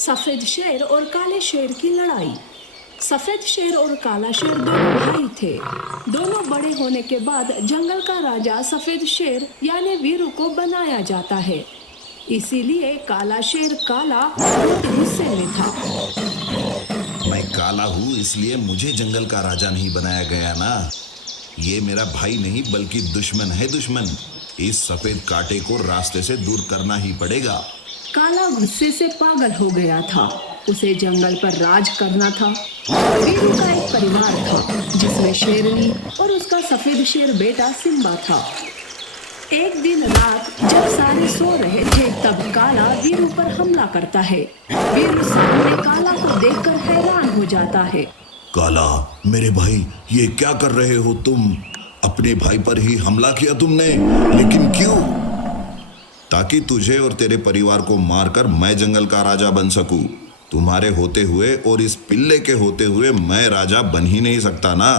सफेद शेर और काले शेर की लड़ाई। सफेद शेर और काला शेर दोनों भाई थे। दोनों बड़े होने के बाद जंगल का राजा सफेद शेर यानी वीरू को बनाया जाता है। इसीलिए काला शेर काला बहुत गुस्से में था। मैं काला हूँ इसलिए मुझे जंगल का राजा नहीं बनाया गया ना। ये मेरा भाई नहीं बल्कि दुश्मन है, दुश्मन। इस सफेद कांटे को रास्ते से दूर करना ही पड़ेगा। काला गुस्से से पागल हो गया था। उसे जंगल पर राज करना था। वीरू का एक परिवार था जिसमें शेरनी और उसका सफेद शेर बेटा सिम्बा था। एक दिन रात जब सारे सो रहे थे तब काला वीरू पर हमला करता है। वीरू सामने काला को देखकर हैरान हो जाता है। काला, मेरे भाई, ये क्या कर रहे हो तुम? अपने भाई पर ही हमला किया तुमने, लेकिन क्यों? ताकि तुझे और तेरे परिवार को मारकर मैं जंगल का राजा बन सकूं। तुम्हारे होते हुए और इस पिल्ले के होते हुए मैं राजा बन ही नहीं सकता ना।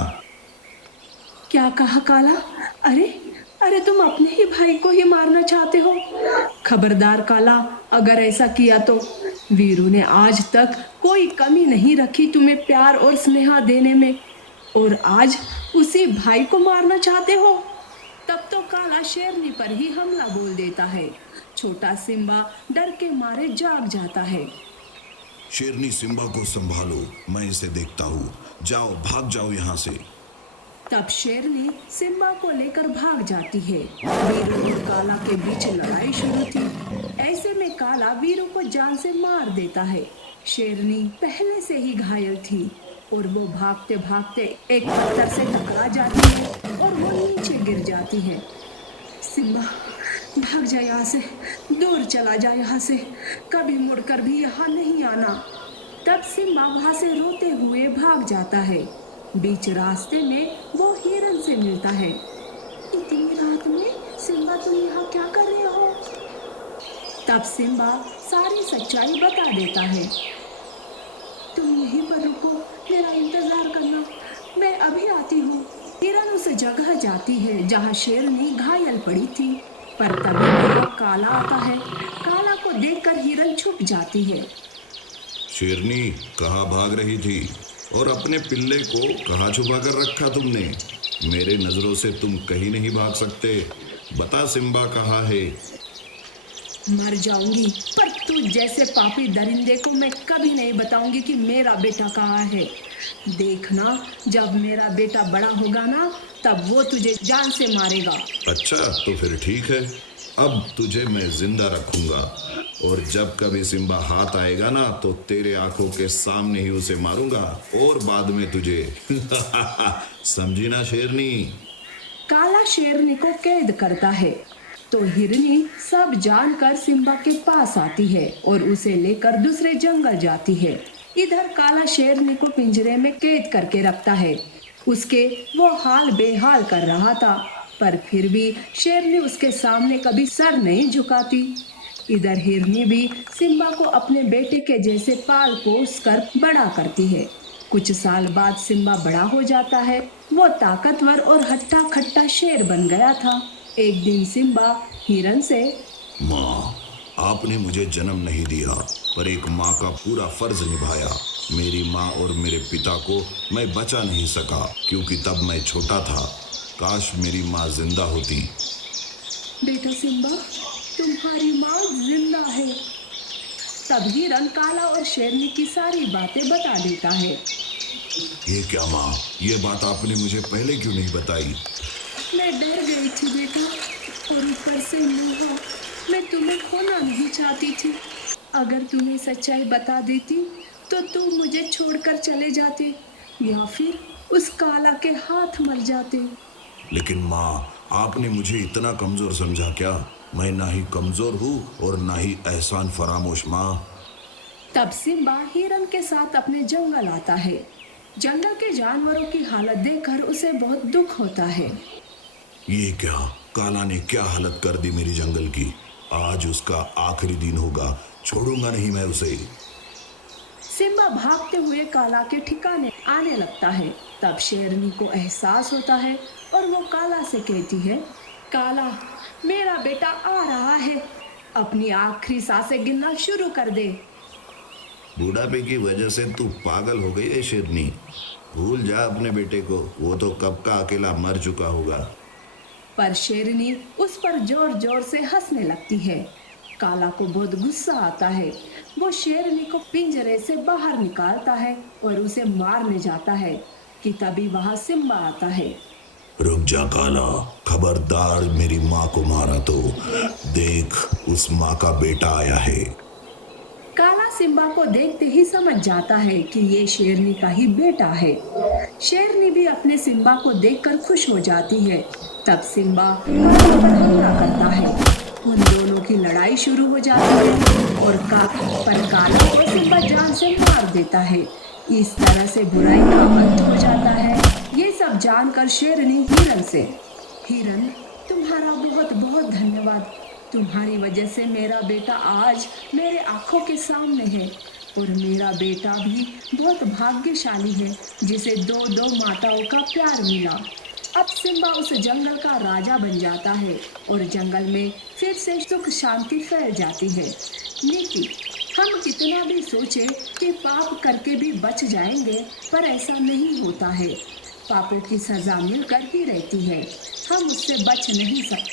क्या कहा काला? अरे अरे तुम अपने ही भाई को ही मारना चाहते हो? खबरदार काला, अगर ऐसा किया तो वीरू ने आज तक कोई कमी नहीं रखी तुम्हें प्यार और स्नेह देने में, और आज उसी भाई को मारना चाहते हो? तब तो काला शेरनी पर ही हमला बोल देता है। छोटा सिम्बा डर के मारे जाग जाता है। शेरनी सिम्बा को संभालो, मैं इसे देखता हूँ। जाओ, भाग जाओ यहाँ से। तब शेरनी सिम्बा को लेकर भाग जाती है। वीरू और काला के बीच लड़ाई शुरू थी। ऐसे में काला वीरू को जान से मार देता है। शेरनी पहले से ही घायल थी और वो भागते भागते एक पत्थर से टकरा जाती है और वो नीचे गिर जाती है। सिम्बा, भाग जा यहाँ से, दूर चला जा यहाँ से, कभी मुड़कर भी यहाँ नहीं आना। तब सिम्बा वहाँ से रोते हुए भाग जाता है। बीच रास्ते में वो हिरन से मिलता है। इतनी रात में सिम्बा, तुम यहाँ क्या कर रहे हो? तब सिम्बा सारी सच्चाई बता देता है। तुम यहीं पर रुको, मेरा इंतजार करना, मैं अभी आती हूँ। हिरन उस जगह जाती है जहाँ शेरनी घायल पड़ी थी, पर तभी वहाँ काला आता है। काला को देखकर हिरन छुप जाती है। शेरनी, कहाँ भाग रही थी और अपने पिल्ले को कहाँ छुपा कर रखा तुमने? मेरे नजरों से तुम कहीं नहीं भाग सकते। बता, सिम्बा कहाँ है? मर जाऊंगी, पर तू जैसे पापी दरिंदे को मैं कभी नहीं बताऊंगी कि मेरा बेटा कहाँ है। देखना, जब मेरा बेटा बड़ा होगा ना, तब वो तुझे जान से मारेगा। अच्छा, तो फिर ठीक है। अब तुझे मैं जिंदा रखूंगा और जब कभी सिम्बा हाथ आएगा ना तो तेरे आंखों के सामने ही उसे मारूंगा और बाद में तुझे। समझी ना शेरनी? काला शेरनी को कैद करता है तो हिरनी सब जानकर सिम्बा के पास आती है और उसे लेकर दूसरे जंगल जाती है। इधर काला शेरनी को पिंजरे में कैद करके रखता है। उसके वो हाल बेहाल कर रहा था, पर फिर भी शेरनी उसके सामने कभी सर नहीं झुकाती। इधर हिरनी भी सिम्बा को अपने बेटे के जैसे पाल पोस कर बड़ा करती है। कुछ साल बाद सिम्बा बड़ा हो जाता है। वो ताकतवर और हट्टा खट्टा शेर बन गया था। एक दिन सिम्बा हिरन से, माँ, आपने मुझे जन्म नहीं दिया पर एक माँ का पूरा फर्ज निभाया। मेरी माँ और मेरे पिता को मैं बचा नहीं सका क्योंकि तब मैं छोटा था। काश मेरी माँ जिंदा होती। बेटा सिम्बा, तुम्हारी माँ जिंदा है। तब हिरन काला और शेरनी की सारी बातें बता देता है। ये क्या माँ, ये बात आपने मुझे पहले क्यों नहीं बताई? मैं डर गई थी बेटा, और ऊपर से नूहा, मैं तुम्हें खोना नहीं चाहती थी। अगर तुम्हें सच्चाई बता देती तो तुम मुझे छोड़कर चले जाते या फिर उस काला के हाथ मर जाते। लेकिन माँ, आपने मुझे इतना कमजोर समझा क्या? मैं ना ही कमजोर हूँ और ना ही एहसान फरामोश माँ। तब सिम्बा हिरन के साथ अपने जंगल आता है। जंगल के जानवरों की हालत देखकर उसे बहुत दुख होता है। ये क्या, काला ने क्या हालत कर दी मेरी जंगल की। आज उसका आखिरी दिन होगा, छोड़ूंगा नहीं मैं उसे। सिम्बा भागते हुए काला के ठिकाने आने लगता है। तब शेरनी को एहसास होता है और वो काला से कहती है, काला, मेरा बेटा आ रहा है, अपनी आखिरी सांसें गिनना शुरू कर दे। बुढ़ापे की वजह से तू पागल हो गई है शेरनी। भूल जा अपने बेटे को, वो तो कब का अकेला मर चुका होगा। पर शेरनी उस पर जोर जोर से हंसने लगती है। काला को बहुत गुस्सा आता है। वो शेरनी को पिंजरे से बाहर निकालता है और उसे मारने जाता है कि तभी वहां सिम्बा आता है। रुक जा काला, खबरदार मेरी माँ को मारा तो देख, उस माँ का बेटा आया है। काला सिम्बा को देखते ही समझ जाता है कि ये शेरनी का ही बेटा है। शेरनी भी अपने सिम्बा को देखकर खुश हो जाती है। तब सिम्बा काला पर हमला करता है। उन दोनों की लड़ाई शुरू हो जाती है और काला को सिम्बा जान से मार देता है। इस तरह से बुराई का अंत हो जाता है। ये सब जानकर शेरनी हिरन से, हिरन तुम्हारा बहुत बहुत धन्यवाद। तुम्हारी वजह से मेरा बेटा आज मेरे आंखों के सामने है और मेरा बेटा भी बहुत भाग्यशाली है जिसे दो दो माताओं का प्यार मिला। अब सिम्बा उस जंगल का राजा बन जाता है और जंगल में फिर से सुख शांति फैल जाती है। लेकिन हम कितना भी सोचें कि पाप करके भी बच जाएंगे, पर ऐसा नहीं होता है। पापों की सजा मिलकर ही रहती है। हम उससे बच नहीं सकते।